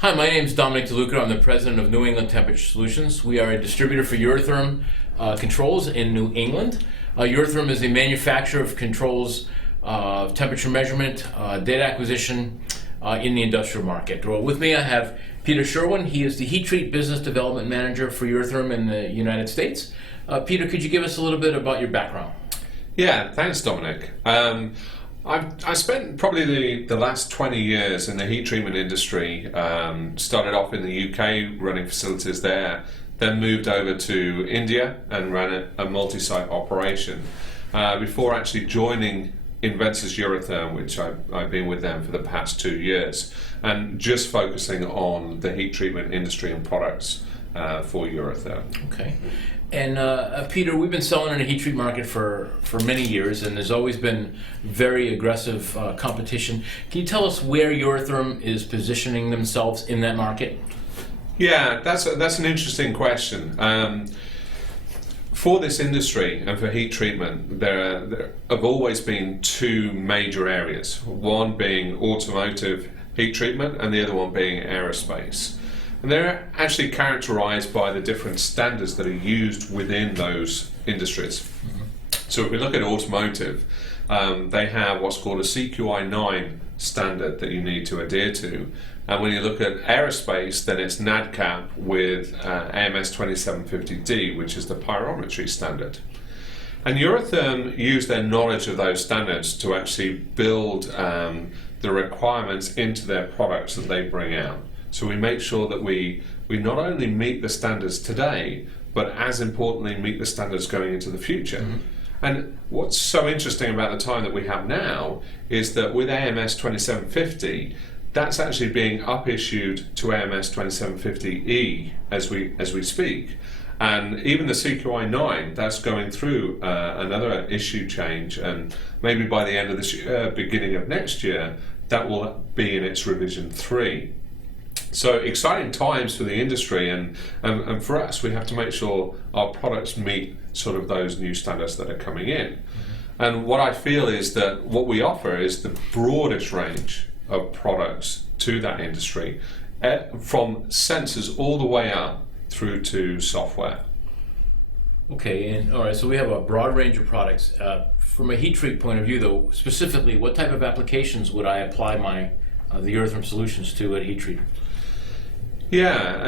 Hi, my name is Dominick DeLuca. I'm the president of New England Temperature Solutions. We are a distributor for Eurotherm controls in New England. Eurotherm is a manufacturer of controls, temperature measurement, data acquisition in the industrial market. With me I have Peter Sherwin. He is the Heat Treat Business Development Manager for Eurotherm in the United States. Peter, could you give us a little bit about your background? Yeah, thanks, Dominic. I spent probably the last 20 years in the heat treatment industry. Started off in the UK running facilities there, then moved over to India and ran a multi-site operation before actually joining N.E.T.S Eurotherm, which I've been with them for the past 2 years, and just focusing on the heat treatment industry and products for Eurotherm. Okay. And Peter, we've been selling in the heat treat market for many years, and there's always been very aggressive competition. Can you tell us where Eurotherm is positioning themselves in that market? Yeah, that's an interesting question. For this industry and for heat treatment, there have always been two major areas. One being automotive heat treatment, and the other one being aerospace. And they're actually characterized by the different standards that are used within those industries. Mm-hmm. So if we look at automotive, they have what's called a CQI-9 standard that you need to adhere to. And when you look at aerospace, then it's NADCAP with AMS 2750D, which is the pyrometry standard. And Eurotherm use their knowledge of those standards to actually build the requirements into their products that they bring out. So we make sure that we not only meet the standards today, but as importantly meet the standards going into the future. Mm-hmm. And what's so interesting about the time that we have now is that with AMS 2750, that's actually being up-issued to AMS 2750E as we speak. And even the CQI-9, that's going through another issue change, and maybe by the end of this year, beginning of next year, that will be in its revision 3. So exciting times for the industry, and for us, we have to make sure our products meet sort of those new standards that are coming in. Mm-hmm. And what I feel is that what we offer is the broadest range of products to that industry, from sensors all the way up through to software. Okay, and all right, so we have a broad range of products. From a heat treat point of view, though, specifically, what type of applications would I apply my the Eurotherm solutions to at heat treat? Yeah,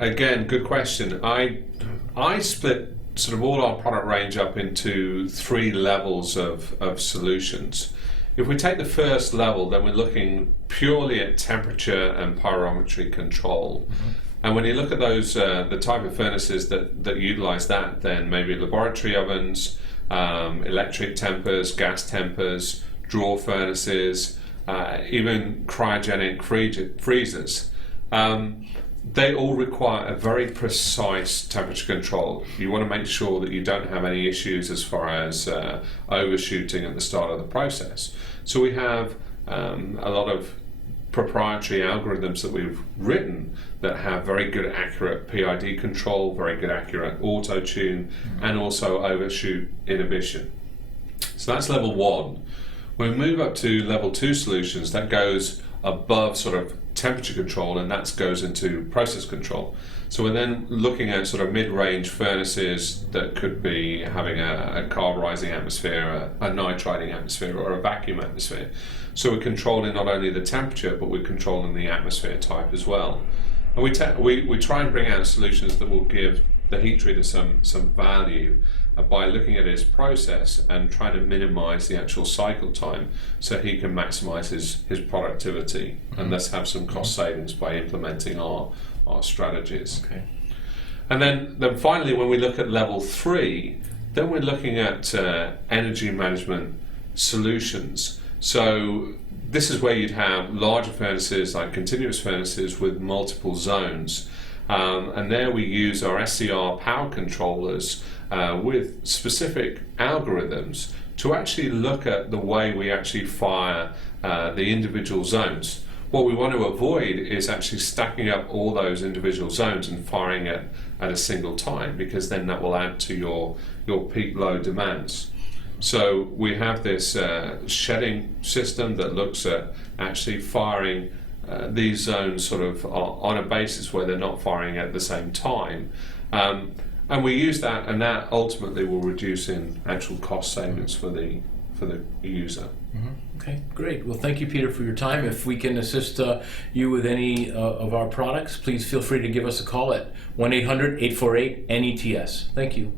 again, good question. I split sort of all our product range up into 3 levels of solutions. If we take the first level, then we're looking purely at temperature and pyrometry control. Mm-hmm. And when you look at those, the type of furnaces that utilize that, then maybe laboratory ovens, electric tempers, gas tempers, drawer furnaces, even cryogenic freezers. They all require a very precise temperature control. You want to make sure that you don't have any issues as far as overshooting at the start of the process. So we have a lot of proprietary algorithms that we've written that have very good accurate PID control, very good accurate auto tune, mm-hmm. and also overshoot inhibition. So that's level 1. When we move up to level 2 solutions, that goes above sort of temperature control, and that goes into process control. So we're then looking at sort of mid-range furnaces that could be having a carburizing atmosphere, a nitriding atmosphere, or a vacuum atmosphere. So we're controlling not only the temperature, but we're controlling the atmosphere type as well. And we try and bring out solutions that will give the heat treater some value by looking at his process and trying to minimize the actual cycle time so he can maximize his productivity, mm-hmm. and thus have some cost savings by implementing our strategies. Okay. And then finally, when we look at level 3, then we're looking at energy management solutions. So this is where you'd have larger furnaces, like continuous furnaces with multiple zones. And there we use our SCR power controllers with specific algorithms to actually look at the way we actually fire the individual zones. What we want to avoid is actually stacking up all those individual zones and firing it at a single time, because then that will add to your peak load demands. So we have this shedding system that looks at actually firing these zones sort of on a basis where they're not firing at the same time. And we use that, and that ultimately will reduce in actual cost savings for the user. Okay, great. Well, thank you, Peter, for your time. If we can assist you with any of our products, please feel free to give us a call at 1-800-848-NETS. Thank you.